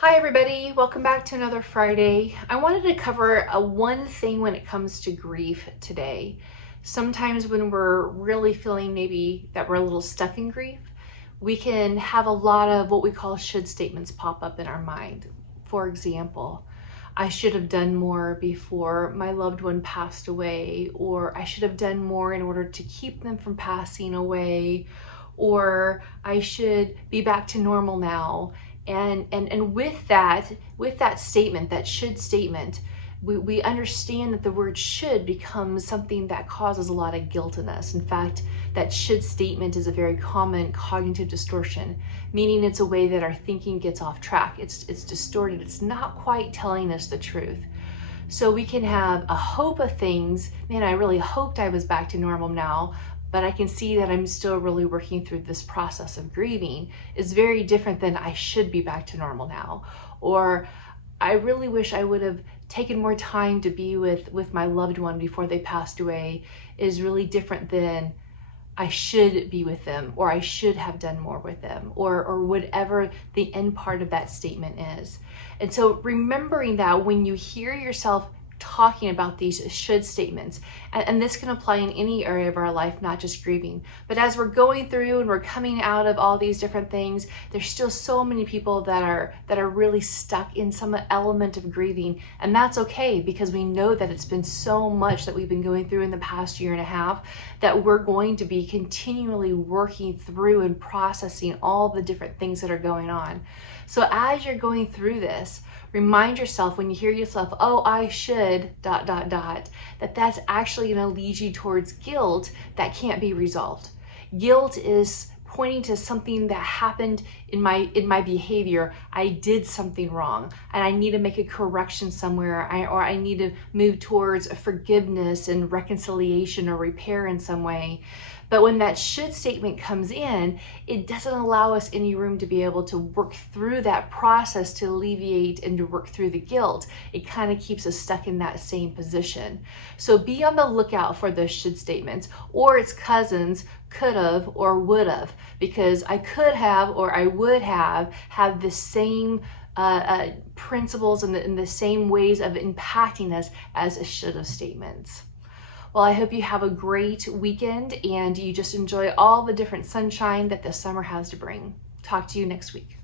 Hi everybody, welcome back to another Friday. I wanted to cover one thing when it comes to grief today. Sometimes when we're really feeling maybe that we're a little stuck in grief, we can have a lot of what we call should statements pop up in our mind. For example, I should have done more before my loved one passed away, or I should have done more in order to keep them from passing away, or I should be back to normal now. And with that statement, that should statement, we understand that the word should becomes something that causes a lot of guilt in us. In fact, that should statement is a very common cognitive distortion, meaning it's a way that our thinking gets off track. It's distorted. It's not quite telling us the truth. So we can have a hope of things. Man, I really hoped I was back to normal now, but I can see that I'm still really working through this process of grieving. Is very different than I should be back to normal now. Or I really wish I would have taken more time to be with my loved one before they passed away, is really different than I should be with them, or I should have done more with them, or whatever the end part of that statement is. And so remembering that when you hear yourself talking about these should statements, and this can apply in any area of our life, not just grieving, but as we're going through and we're coming out of all these different things, there's still so many people that are really stuck in some element of grieving. And that's okay, because we know that it's been so much that we've been going through in the past year and a half that we're going to be continually working through and processing all the different things that are going on. So as you're going through this, remind yourself when you hear yourself, oh, I should, that that's actually going to lead you towards guilt that can't be resolved. Guilt is pointing to something that happened in my behavior. I did something wrong and I need to make a correction somewhere, or I need to move towards a forgiveness and reconciliation or repair in some way. But when that should statement comes in, it doesn't allow us any room to be able to work through that process to alleviate and to work through the guilt. It kind of keeps us stuck in that same position. So be on the lookout for those should statements or its cousins, could have or would have, because I could have or I would have the same principles and the same ways of impacting us as a should have statements. Well, I hope you have a great weekend and you just enjoy all the different sunshine that the summer has to bring. Talk to you next week.